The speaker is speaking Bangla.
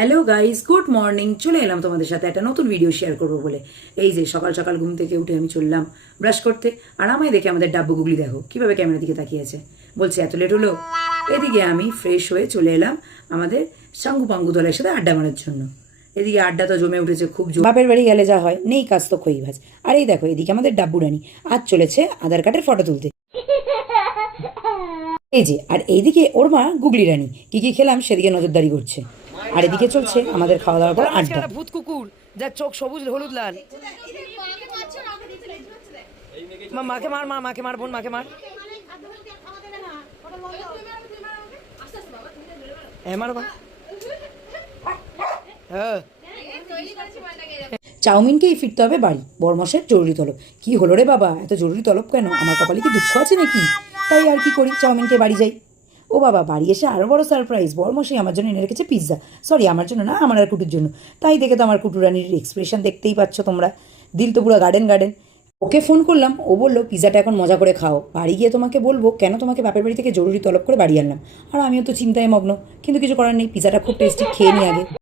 Hello guys, good morning. চলে এলাম তোমাদের সাথে একটা নতুন ভিডিও শেয়ার করবো বলে। এই যে সকাল সকাল ঘুম থেকে উঠে আমি চললাম ব্রাশ করতে, আর আমায় দেখে আমাদের ডাব্বু গুগলি দেখো কিভাবে ক্যামেরার দিকে তাকিয়ে আছে, বলছে এত লেট হলো। এদিকে আমি ফ্রেশ হয়ে চলে এলাম আমাদের সাঙ্গু পাঙ্গু দলের সাথে আড্ডা মারার জন্য। এদিকে আড্ডা তো জমে উঠেছে খুব জোর। বাপের বাড়ি গেলে যা হয়, নেই কাজ তো খই ভাজ। আর এই দেখো এদিকে আমাদের ডাব্বু রানী আজ চলেছে আধার কার্ডের ফটো তুলতে। এই যে, আর এইদিকে ওর মা গুগলি রানী কি কি খেলাম সেদিকে নজরদারি করছে। আর এদিকে চলছে আমাদের খাওয়া দাওয়ার পর আড্ডা। ভূত কুকুর যার চোখ সবুজ হলুদ লাল। মাকে মার, মাকে মার, বোন মাকে মার। চাউমিনকেই ফিরতে হবে বাড়ি, বরমশের জরুরি তলব। কি হলো রে বাবা, এত জরুরি তলব কেন? আমার কপালে কি দুঃখ আছে নাকি? তাই আর কি করি, চাউমিনকে বাড়ি যাই। ও বাবা, বাড়ি এসে আরও বড় সারপ্রাইজ, বরমশাই আমার জন্য এনে রেখেছে পিৎজা। সরি, আমার জন্য না, আমার আর কুটুর জন্য। তাই দেখে তো আমার কুটুরানির এক্সপ্রেশন দেখতেই পাচ্ছ তোমরা, দিল তো পুরো গার্ডেন গার্ডেন। ওকে ফোন করলাম, ও বললো পিৎজাটা এখন মজা করে খাও, বাড়ি গিয়ে তোমাকে বলবো কেন তোমাকে বাপের বাড়ি থেকে জরুরি তলব করে বাড়ি আনলাম। আর আমিও তো চিন্তায় মগ্ন, কিন্তু কিছু করার নেই, পিৎজাটা খুব টেস্টি, খেয়ে নিই আগে।